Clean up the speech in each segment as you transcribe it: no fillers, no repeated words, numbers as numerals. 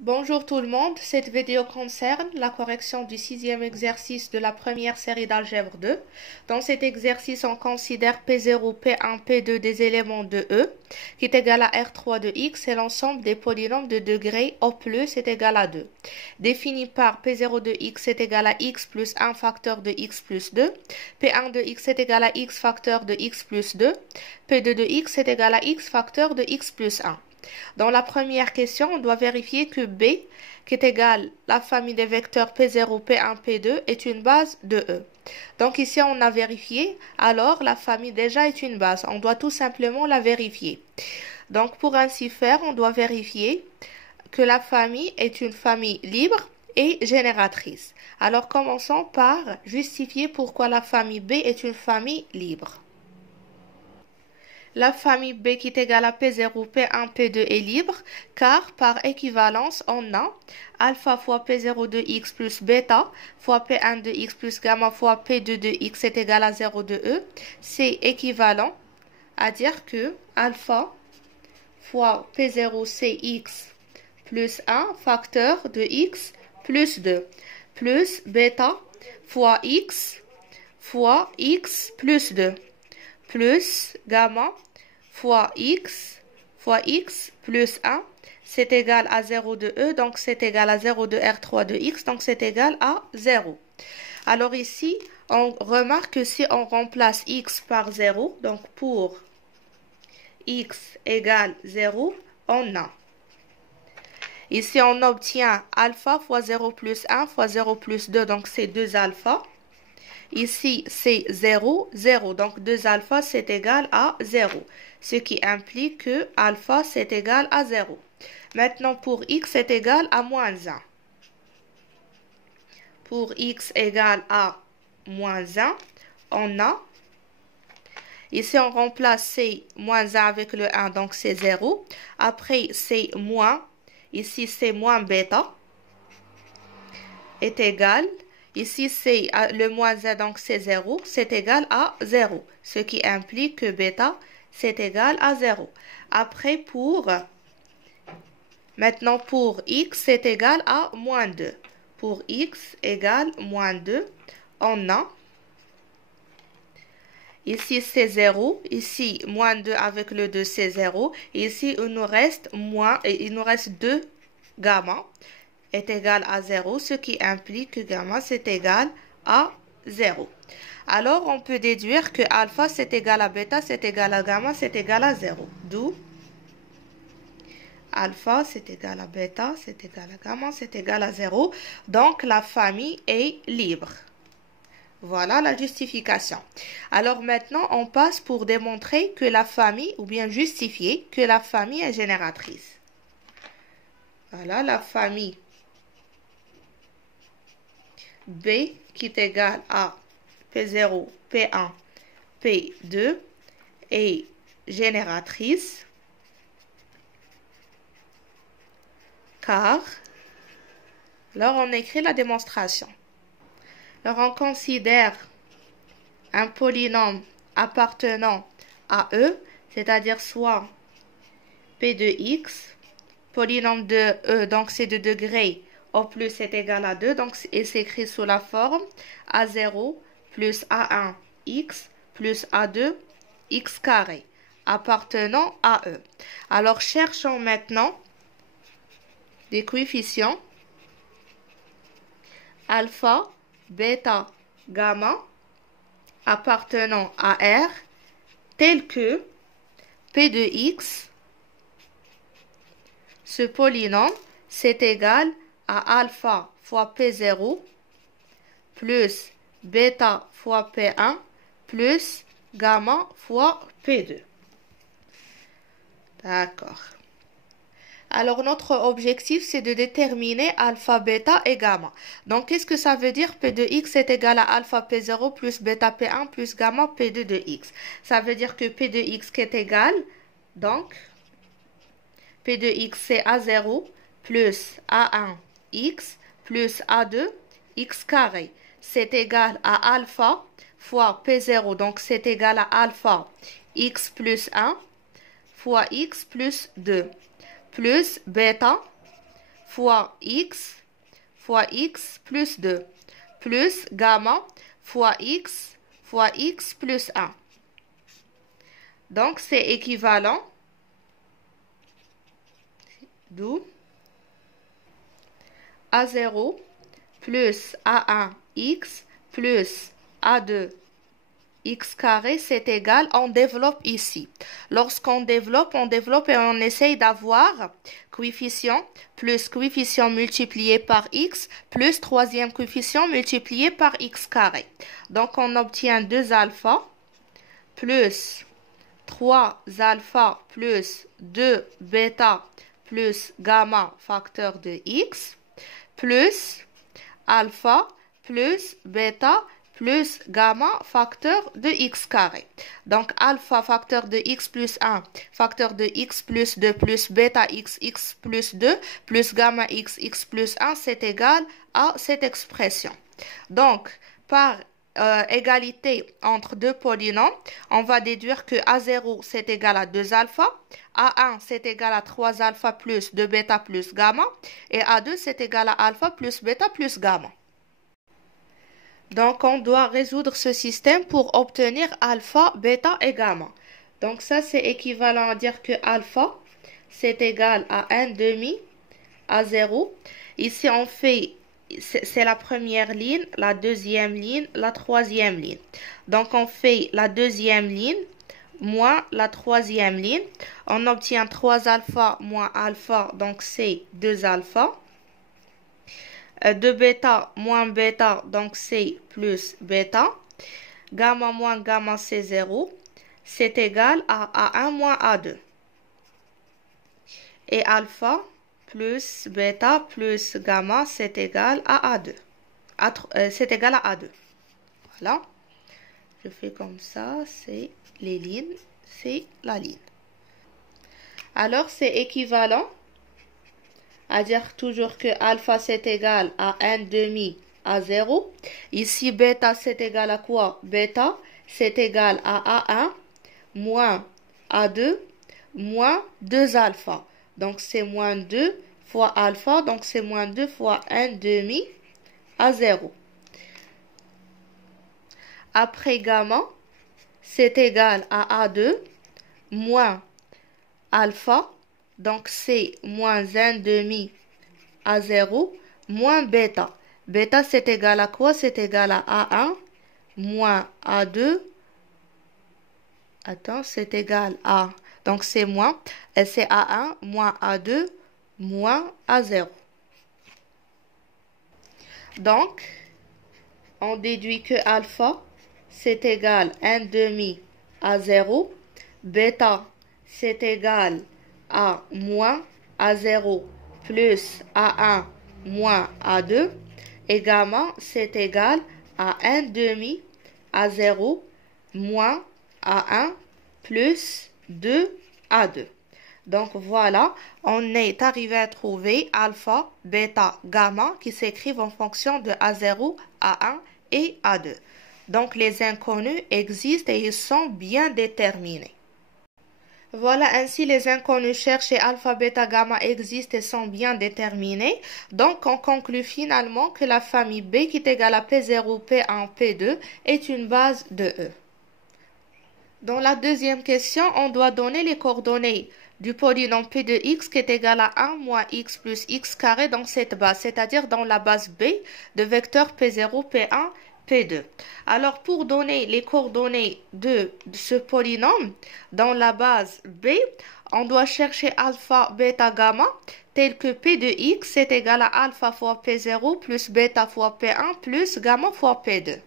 Bonjour tout le monde, cette vidéo concerne la correction du sixième exercice de la première série d'algèbre 2. Dans cet exercice, on considère P0, P1, P2 des éléments de E, qui est égal à R3 de X, et l'ensemble des polynômes de degré O plus est égal à 2. Défini par P0 de X est égal à X plus 1 facteur de X plus 2, P1 de X est égal à X facteur de X plus 2, P2 de X est égal à X facteur de X plus 1. Dans la première question, on doit vérifier que B, qui est égal à la famille des vecteurs P0, P1, P2, est une base de E. Donc ici, on a vérifié, alors la famille déjà est une base. On doit tout simplement la vérifier. Donc pour ainsi faire, on doit vérifier que la famille est une famille libre et génératrice. Alors commençons par justifier pourquoi la famille B est une famille libre. La famille B qui est égale à P0, P1, P2 est libre car par équivalence on a alpha fois P0 de X plus bêta fois P1 de X plus gamma fois P2 de X est égal à 0 de E. C'est équivalent à dire que alpha fois P0 c'est X plus 1 facteur de X plus 2 plus bêta fois X plus 2 plus gamma fois x plus 1, c'est égal à 0 de E, donc c'est égal à 0 de R3 de X, donc c'est égal à 0. Alors ici, on remarque que si on remplace X par 0, donc pour X égale 0, on a. Ici, on obtient alpha fois 0 plus 1 fois 0 plus 2, donc c'est 2 alpha. Ici, c'est 0, 0. Donc, 2 alpha, c'est égal à 0. Ce qui implique que alpha, c'est égal à 0. Maintenant, pour x, c'est égal à moins 1. Pour x égale à moins 1, on a. Ici, on remplace c'est moins 1 avec le 1, donc c'est 0. Après, c'est moins. Ici, c'est moins bêta est égal. Ici, c'est le moins 1, donc c'est 0. C'est égal à 0. Ce qui implique que bêta, c'est égal à 0. Après, maintenant pour x, c'est égal à moins 2. Pour x égale moins 2, on a. Ici, c'est 0. Ici, moins 2 avec le 2, c'est 0. Ici, il nous reste 2 gamma est égal à 0, ce qui implique que gamma c'est égal à 0. Alors, on peut déduire que alpha c'est égal à bêta, c'est égal à gamma, c'est égal à 0. D'où alpha c'est égal à bêta, c'est égal à gamma, c'est égal à 0. Donc, la famille est libre. Voilà la justification. Alors maintenant, on passe pour démontrer que la famille, ou bien justifier que la famille est génératrice. Voilà la famille B qui est égal à P0, P1, P2 est génératrice car, alors on écrit la démonstration. Alors on considère un polynôme appartenant à E, c'est-à-dire soit P de X, polynôme de E, donc c'est de degré O plus est égal à 2, donc il s'écrit sous la forme A0 plus A1 x plus A2 x carré, appartenant à E. Alors cherchons maintenant des coefficients alpha, bêta, gamma appartenant à R tels que P de X, ce polynôme, c'est égal à alpha fois P0 plus bêta fois P1 plus gamma fois P2. D'accord. Alors, notre objectif, c'est de déterminer alpha, bêta et gamma. Donc, qu'est-ce que ça veut dire? P de x est égal à alpha P0 plus bêta P1 plus gamma P2 de x. Ça veut dire que P de x qui est égal, donc, P de x c'est A0 plus A1 x plus A2 x carré. C'est égal à alpha fois P0, donc c'est égal à alpha x plus 1 fois x plus 2 plus bêta fois x plus 2 plus gamma fois x plus 1. Donc, c'est équivalent, d'où A0 plus A1x plus A2 x carré, c'est égal, on développe ici. Lorsqu'on développe et on essaye d'avoir coefficient plus coefficient multiplié par x plus troisième coefficient multiplié par x carré. Donc, on obtient 2 alpha plus 3 alpha plus 2 bêta plus gamma facteur de x plus alpha plus bêta plus gamma facteur de x carré. Donc, alpha facteur de x plus 1, facteur de x plus 2 plus bêta x plus 2 plus gamma x plus 1, c'est égal à cette expression. Donc, par égalité entre deux polynômes, on va déduire que A0 c'est égal à 2 alpha, A1 c'est égal à 3 alpha plus 2 bêta plus gamma, et A2 c'est égal à alpha plus bêta plus gamma. Donc, on doit résoudre ce système pour obtenir alpha, bêta et gamma. Donc, ça, c'est équivalent à dire que alpha, c'est égal à 1 demi à 0. Ici, on fait, c'est la première ligne, la deuxième ligne, la troisième ligne. Donc, on fait la deuxième ligne moins la troisième ligne. On obtient 3 alpha moins alpha, donc c'est 2 alpha. 2 bêta moins bêta, donc c'est plus bêta. Gamma moins gamma, c'est 0. C'est égal à A1 moins A2. Et alpha plus bêta plus gamma, c'est égal à A2. C'est égal à A2. Voilà. Je fais comme ça, c'est les lignes, c'est la ligne. Alors, c'est équivalent à dire toujours que alpha c'est égal à 1 demi à 0. Ici, bêta c'est égal à quoi? Bêta c'est égal à A1 moins A2 moins 2 alpha. Donc, c'est moins 2 fois alpha. Donc, c'est moins 2 fois 1 demi à 0. Après gamma, c'est égal à A2 moins alpha. Donc, c'est moins 1 demi à 0 moins bêta. Bêta, c'est égal à quoi? C'est égal à A1 moins A2. Attends, c'est égal à... Donc, c'est moins. Et c'est A1 moins A2 moins A0. Donc, on déduit que alpha, c'est égal à 1 demi à 0. Bêta, c'est égal à moins A0 plus A1 moins A2. Et gamma, c'est égal à 1 demi à 0 moins A1 plus 2 A2. Donc voilà, on est arrivé à trouver alpha, bêta, gamma qui s'écrivent en fonction de A0, A1 et A2. Donc les inconnus existent et ils sont bien déterminés. Voilà, ainsi les inconnus cherchés alpha, bêta, gamma existent et sont bien déterminés. Donc, on conclut finalement que la famille B qui est égale à P0, P1, P2 est une base de E. Dans la deuxième question, on doit donner les coordonnées du polynôme P de x qui est égal à 1 moins x plus x carré dans cette base, c'est-à-dire dans la base B de vecteur P0, P1, P2. Alors, pour donner les coordonnées de ce polynôme dans la base B, on doit chercher alpha, bêta, gamma, tel que P de x est égal à alpha fois P0 plus bêta fois P1 plus gamma fois P2.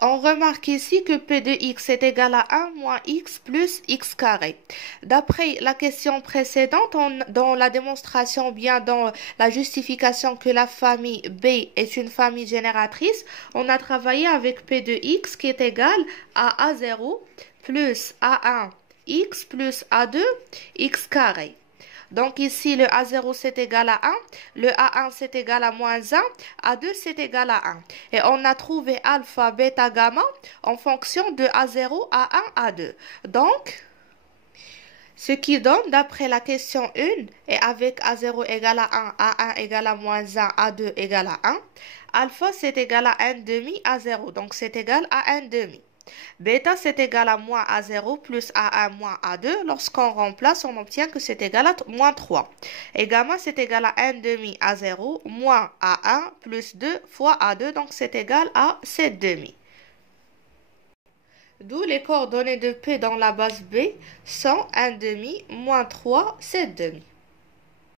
On remarque ici que P de x est égal à 1 moins x plus x carré. D'après la question précédente, dans la démonstration, bien dans la justification que la famille B est une famille génératrice, on a travaillé avec P de x qui est égal à A0 plus A1 x plus A2 x carré. Donc ici, le A0 c'est égal à 1, le A1 c'est égal à moins 1, A2 c'est égal à 1. Et on a trouvé alpha, bêta, gamma en fonction de A0, A1, A2. Donc, Ce qui donne, d'après la question 1, et avec A0 égale à 1, A1 égale à moins 1, A2 égale à 1, alpha c'est égal à 1 demi A0, donc c'est égal à 1 demi. Bêta c'est égal à moins A0 plus A1 moins A2. Lorsqu'on remplace, on obtient que c'est égal à moins 3. Et gamma c'est égal à 1 demi A0 moins A1 plus 2 fois A2, donc c'est égal à 7 demi. D'où les coordonnées de P dans la base B sont 1 demi moins 3, 7 demi.